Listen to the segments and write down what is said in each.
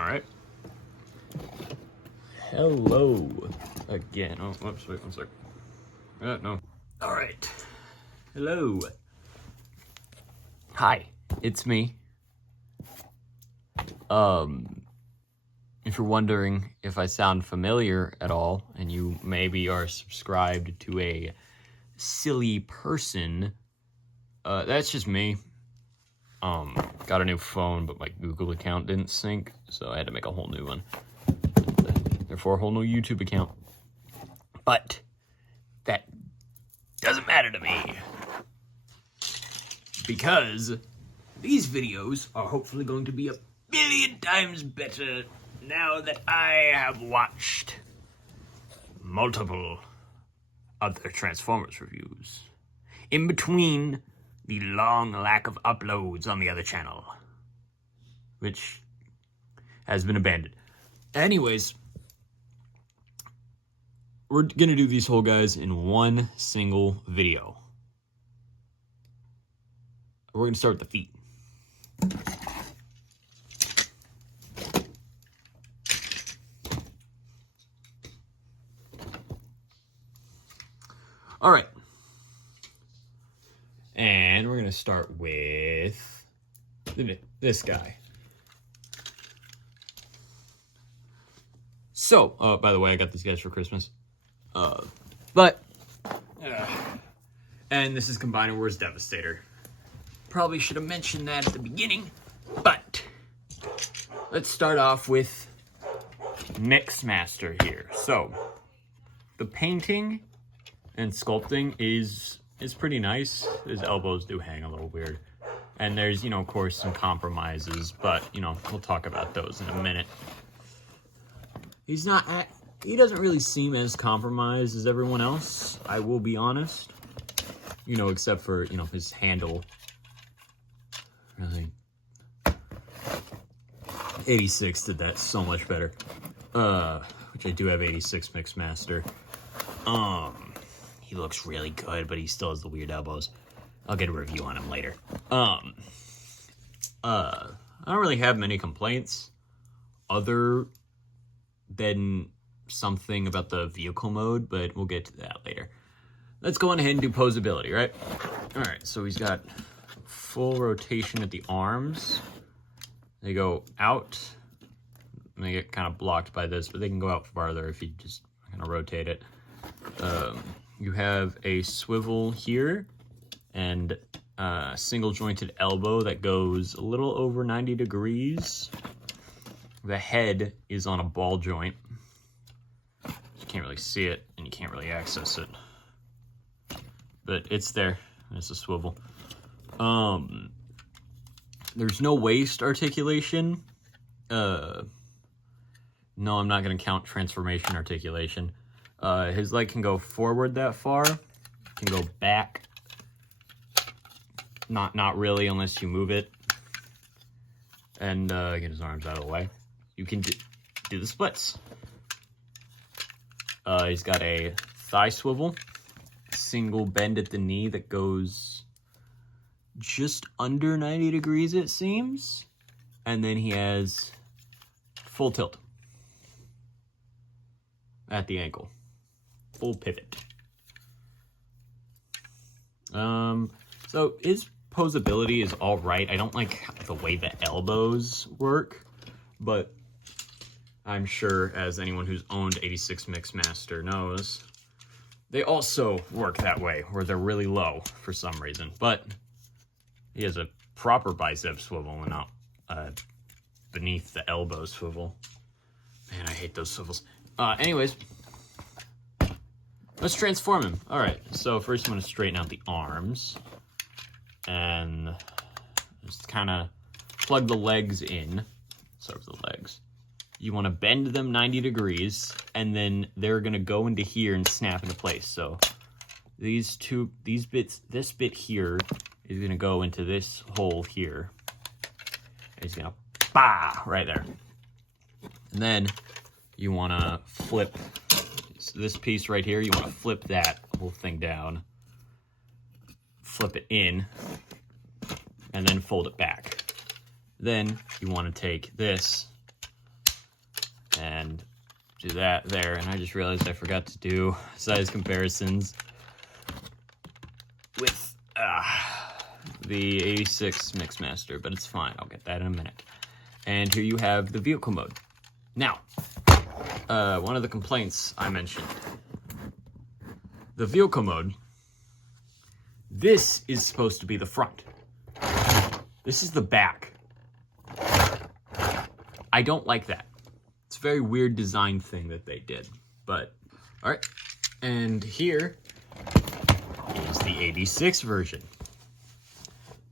Alright. Hello again. Oh, whoops, wait one sec. No. Alright. Hello. Hi, it's me. If you're wondering if I sound familiar at all, and you maybe are subscribed to a silly person, that's just me. Got a new phone, but my Google account didn't sync, so I had to make a whole new one. Therefore, a whole new YouTube account. But that doesn't matter to me, because these videos are hopefully going to be a billion times better now that I have watched multiple other Transformers reviews in between the long lack of uploads on the other channel, which has been abandoned. Anyways, we're gonna do these whole guys in one single video. We're gonna start with the feet. All right. And we're going to start with this guy. So, by the way, I got these guys for Christmas. And this is Combining Wars Devastator. Probably should have mentioned that at the beginning, but let's start off with Mix Master here. So, the painting and sculpting is pretty nice. His elbows do hang a little weird. And there's, of course, some compromises, but, we'll talk about those in a minute. He doesn't really seem as compromised as everyone else, I will be honest. Except for, his handle. Really. 86 did that so much better. Which I do have 86 Mix Master. He looks really good, but he still has the weird elbows. I'll get a review on him later. I don't really have many complaints other than something about the vehicle mode, but we'll get to that later. Let's go on ahead and do posability, right? All right, so he's got full rotation at the arms. They go out, and they get kind of blocked by this, but they can go out farther if you just kind of rotate it. You have a swivel here and a single jointed elbow that goes a little over 90 degrees. The head is on a ball joint. You can't really see it and you can't really access it, but it's there. It's a swivel. There's no waist articulation. No, I'm not going to count transformation articulation. His leg can go forward that far, can go back. Not really, unless you move it. And get his arms out of the way. You can do the splits. He's got a thigh swivel, single bend at the knee that goes just under 90 degrees, it seems. And then he has full tilt at the ankle. Full pivot. So his posability is all right. I don't like the way the elbows work, but I'm sure, as anyone who's owned 86 Mix Master knows, they also work that way, where they're really low for some reason. But he has a proper bicep swivel and not beneath the elbow swivel. Man, I hate those swivels. Anyways, let's transform him. All right, so first I'm going to straighten out the arms and just kind of plug the legs in. Start with the legs. You want to bend them 90 degrees, and then they're going to go into here and snap into place. So these bits, this bit here is going to go into this hole here. It's going to right there. And then you want to flip this piece right here. You want to flip that whole thing down, flip it in, and then fold it back. Then you want to take this and do that there. And I just realized I forgot to do size comparisons with the 86 Mixmaster, but it's fine. I'll get that in a minute. And here you have the vehicle mode. Now, one of the complaints I mentioned, the vehicle mode, this is supposed to be the front. This is the back. I don't like that. It's a very weird design thing that they did, but all right. And here is the 86 version.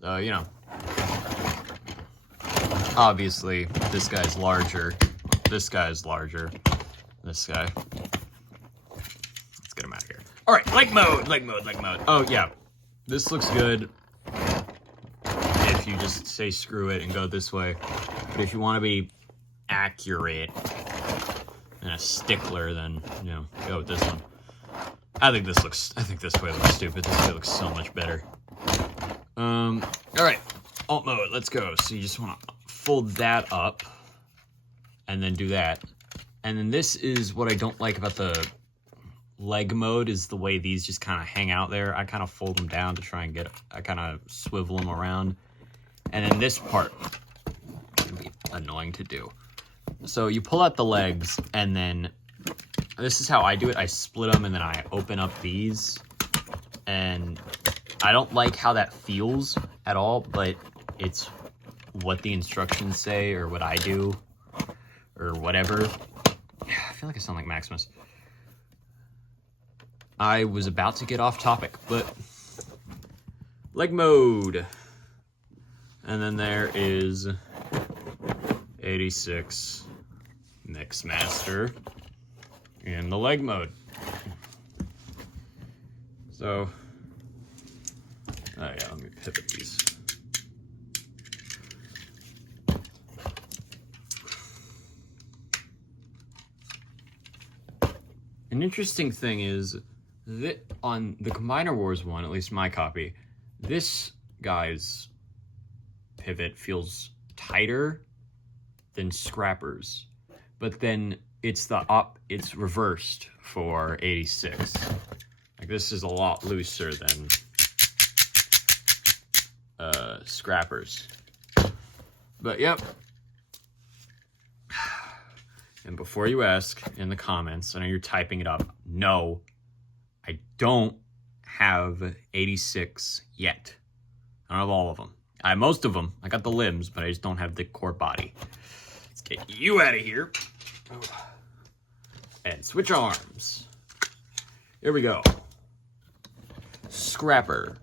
So, you know, obviously this guy's larger, this guy's larger, this guy. Let's get him out of here. All right, leg mode. Oh yeah, this looks good if you just say screw it and go this way. But if you want to be accurate and a stickler, then, you know, go with this one. I think this way looks stupid. This way looks so much better. All right, alt mode, let's go. So you just want to fold that up and then do that. And then this is what I don't like about the leg mode, is the way these just kind of hang out there. I kind of fold them down to try and I kind of swivel them around. And then this part can be annoying to do. So you pull out the legs, and then this is how I do it. I split them, and then I open up these. And I don't like how that feels at all, but it's what the instructions say, or what I do, or whatever. I feel like I sound like Maximus. I was about to get off topic, but leg mode. And then there is 86 Mixmaster in the leg mode. So, oh yeah, let me pivot these. An interesting thing is that on the Combiner Wars one, at least my copy, this guy's pivot feels tighter than Scrapper's, but then it's reversed for 86. Like, this is a lot looser than Scrapper's. But yep. And before you ask in the comments, I know you're typing it up, no, I don't have 86 yet. I don't have all of them. I have most of them. I got the limbs, but I just don't have the core body. Let's get you out of here. And switch arms. Here we go. Scrapper.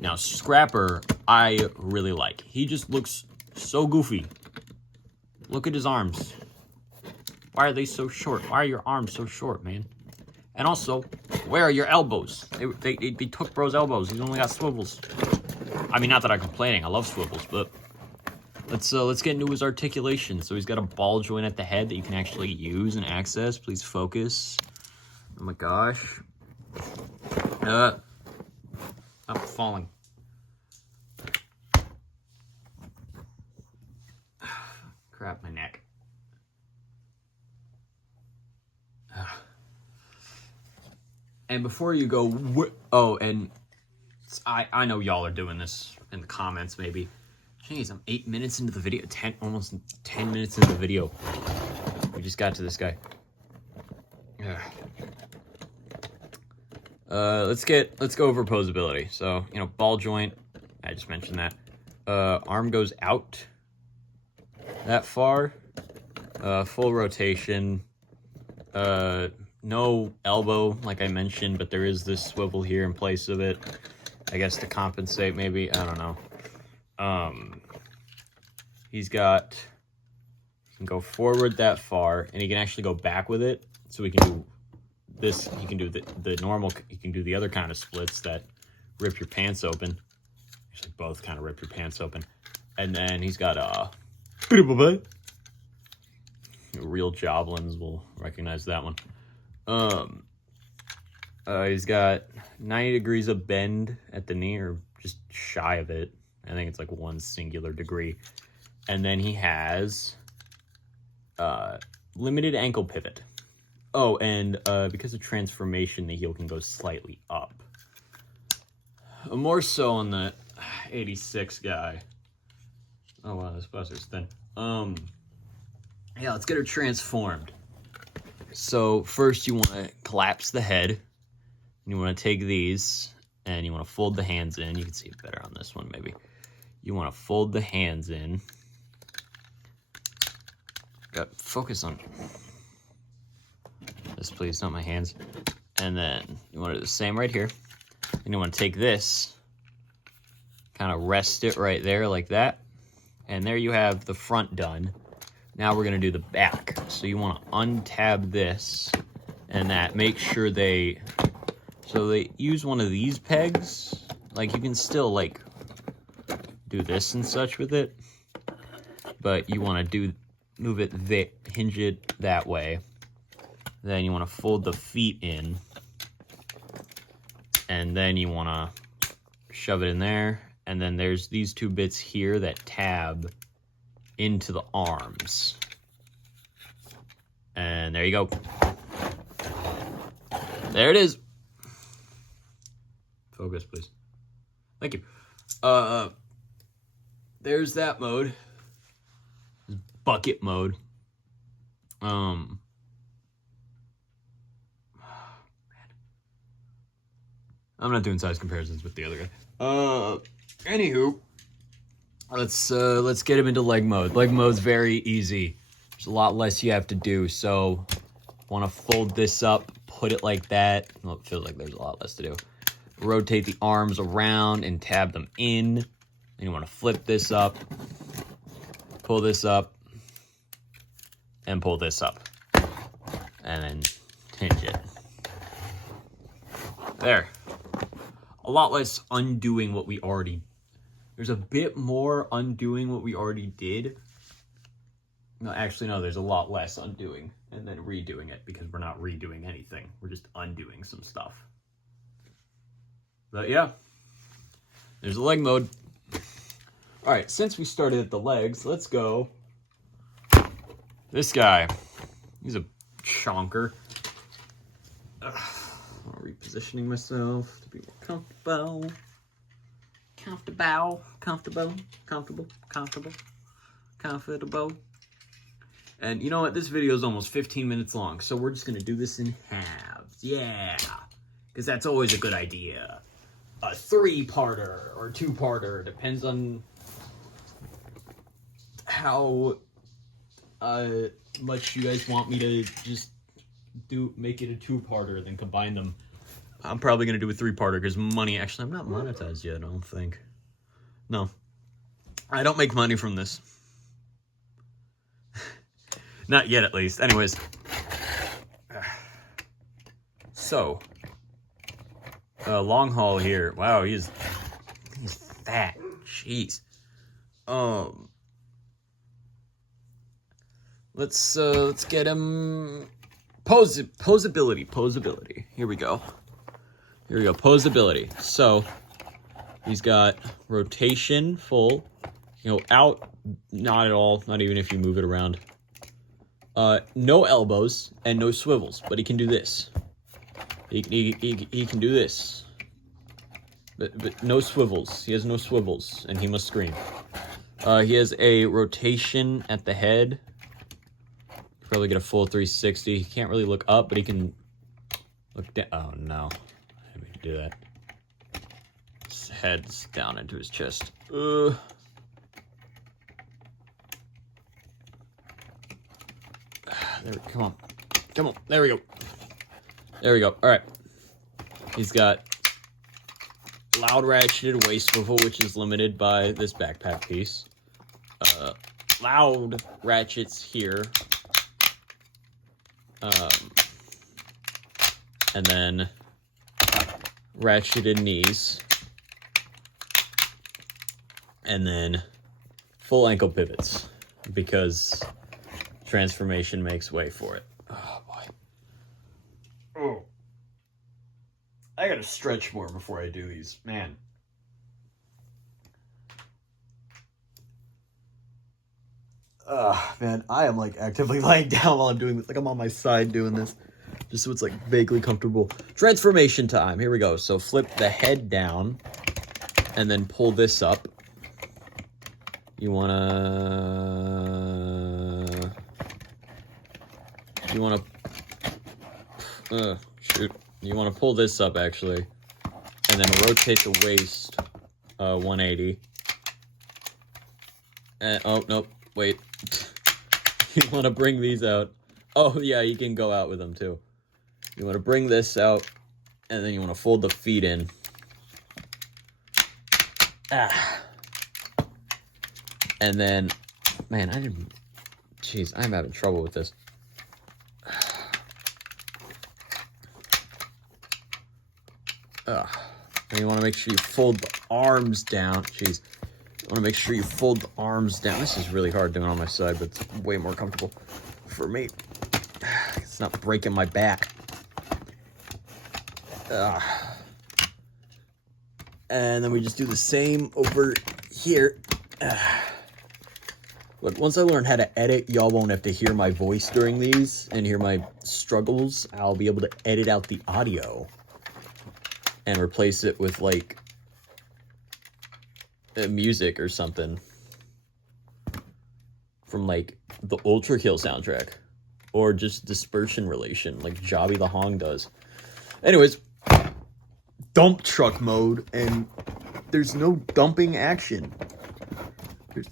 Now, Scrapper, I really like. He just looks so goofy. Look at his arms. Why are they so short? Why are your arms so short, man? And also, where are your elbows? They took bro's elbows. He's only got swivels. I mean, not that I'm complaining. I love swivels, but let's get into his articulation. So he's got a ball joint at the head that you can actually use and access. Please focus. Oh my gosh. I'm falling. Crap, my neck. And before you go, oh, and I know y'all are doing this in the comments, maybe. Jeez, I'm 8 minutes into the video, almost 10 minutes into the video. We just got to this guy. Let's go over posability. So, you know, ball joint, I just mentioned that. Arm goes out that far. Full rotation. No elbow, like I mentioned, but there is this swivel here in place of it. I guess to compensate, maybe. I don't know. He can go forward that far, and he can actually go back with it. So he can do this. He can do the normal. He can do the other kind of splits that rip your pants open. Actually, both kind of rip your pants open. And then he's got real joblins will recognize that one. He's got 90 degrees of bend at the knee, or just shy of it. I think it's like one singular degree. And then he has limited ankle pivot. Oh, and because of transformation, the heel can go slightly up. More so on the 86 guy. Oh wow, this buzzer's thin. Yeah, let's get her transformed. So first you want to collapse the head. And you want to take these and you want to fold the hands in. You can see it better on this one maybe. You want to fold the hands in. Focus on this, please, not my hands. And then you want to do the same right here. And you want to take this, kind of rest it right there like that. And there you have the front done. Now we're going to do the back. So you want to untab this and that. Make sure they use one of these pegs. Like you can still like do this and such with it. But you want to move it, hinge it that way. Then you want to fold the feet in. And then you want to shove it in there. And then there's these two bits here that tab into the arms. And there you go. There it is. Focus, please. Thank you. There's that mode. Bucket mode. I'm not doing size comparisons with the other guy. Anywho, let's get him into leg mode. Leg mode's very easy. There's a lot less you have to do. So, want to fold this up, put it like that. Well, it feels like there's a lot less to do. Rotate the arms around and tab them in. And you want to flip this up, pull this up, and pull this up, and then hinge it. There. A lot less undoing what we already. There's a bit more undoing what we already did. No, actually, no, there's a lot less undoing and then redoing it because we're not redoing anything. We're just undoing some stuff. But yeah, there's a leg mode. All right, since we started at the legs, let's go. This guy, he's a chonker. I'm repositioning myself to be more comfortable. Comfortable. And you know what? This video is almost 15 minutes long, so we're just going to do this in halves. Yeah, because that's always a good idea. A 3-parter or 2-parter, depends on how much you guys want me to just make it a 2-parter, then combine them. I'm probably going to do a 3-parter because money, actually, I'm not monetized yet, I don't think. No. I don't make money from this. Not yet, at least. Anyways. So. Long haul here. Wow, he's fat. Jeez. Let's get him. Posability. Here we go. Posability. So, he's got rotation full. You know, out, not at all. Not even if you move it around. No elbows and no swivels, but he can do this. He can do this. But no swivels. He has no swivels, and he must scream. He has a rotation at the head. Probably get a full 360. He can't really look up, but he can look down. Oh no, I didn't do that. His head's down into his chest. There, come on. There we go. All right. He's got loud ratcheted waist swivel, which is limited by this backpack piece. Loud ratchets here. And then ratcheted knees. And then full ankle pivots because transformation makes way for it. Oh boy. Oh. I gotta stretch more before I do these. Man. Man, I am like actively lying down while I'm doing this. Like I'm on my side doing this. Just so it's like vaguely comfortable. Transformation time. Here we go. So flip the head down and then pull this up. You wanna shoot. You wanna pull this up actually. And then rotate the waist 180. And oh nope, wait. You wanna bring these out. Oh yeah, you can go out with them too. You wanna bring this out, and then you wanna fold the feet in. And then, man, I'm having trouble with this. And you want to make sure you fold the arms down. Jeez. You want to make sure you fold the arms down. This is really hard doing on my side, but it's way more comfortable for me. It's not breaking my back. And then we just do the same over here. But once I learn how to edit, y'all won't have to hear my voice during these and hear my struggles. I'll be able to edit out the audio and replace it with like music or something from like the Ultra Kill soundtrack or just dispersion relation like Jobby the Hong does. Anyways, dump truck mode, and there's no dumping action.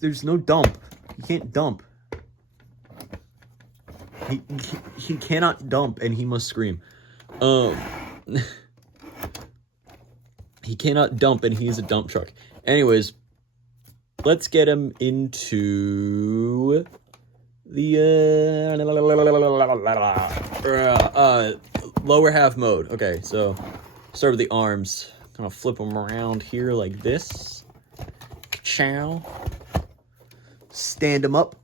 There's no dump. You can't dump. He cannot dump, and he must scream. He cannot dump, and he's a dump truck. Anyways, let's get him into the lower half mode. Okay, so start with the arms. Kind of flip them around here like this. Chow. Stand them up.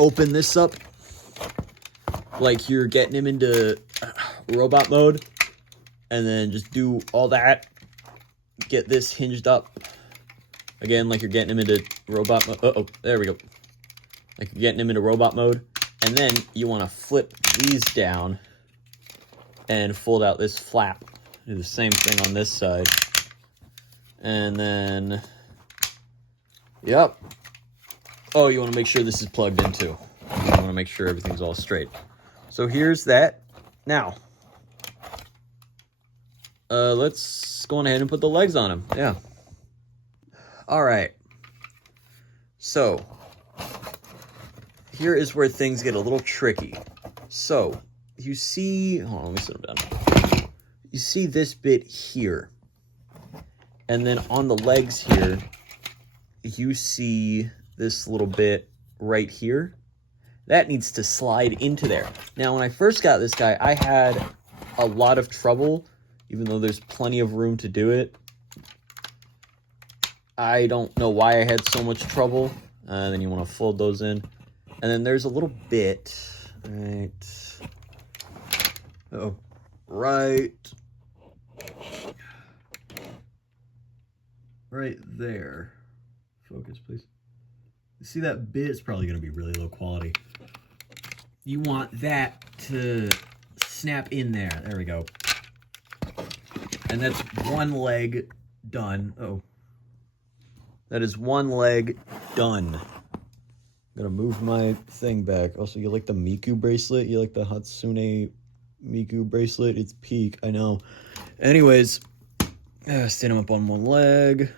Open this up like you're getting him into robot mode. And then just do all that. Get this hinged up. Again, like you're getting him into robot mode. Uh-oh, there we go. Like you're getting him into robot mode. And then you want to flip these down and fold out this flap. Do the same thing on this side. And then, yep. Oh, you want to make sure this is plugged in too. You want to make sure everything's all straight. So here's that. Now, let's go on ahead and put the legs on him. Yeah. All right. So, here is where things get a little tricky. So, you see, hold on, let me sit him down. You see this bit here. And then on the legs here, you see this little bit right here. That needs to slide into there. Now, when I first got this guy, I had a lot of trouble, even though there's plenty of room to do it. I don't know why I had so much trouble. Then you want to fold those in. And then there's a little bit, right? Uh-oh. Right there. Focus, please. You see that bit? It's probably going to be really low quality. You want that to snap in there. There we go. And that's one leg done. Oh. That is one leg done. I'm going to move my thing back. Also, you like the Miku bracelet? You like the Hatsune Miku bracelet? It's peak, I know. Anyways, stand him up on one leg.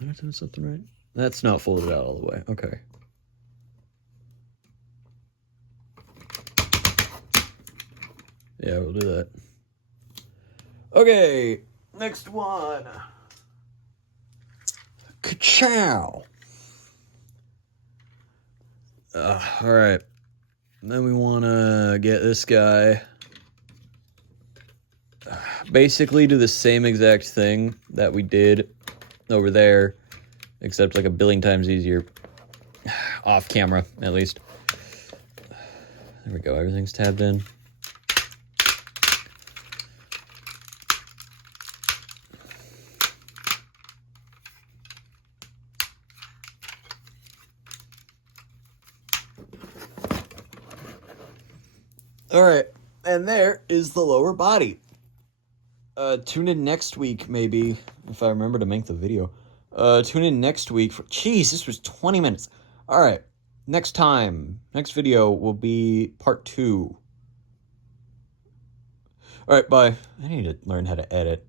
Am I doing something right? That's not folded out all the way. Okay. Yeah, we'll do that. Okay, next one. Ka-chow. All right. Then we want to get this guy. Basically do the same exact thing that we did over there, except like a billion times easier. Off camera, at least. There we go, everything's tabbed in. All right, and there is the lower body. Tune in next week, maybe, if I remember to make the video. Tune in next week for... Jeez, this was 20 minutes. All right, next video will be part 2. All right, bye. I need to learn how to edit.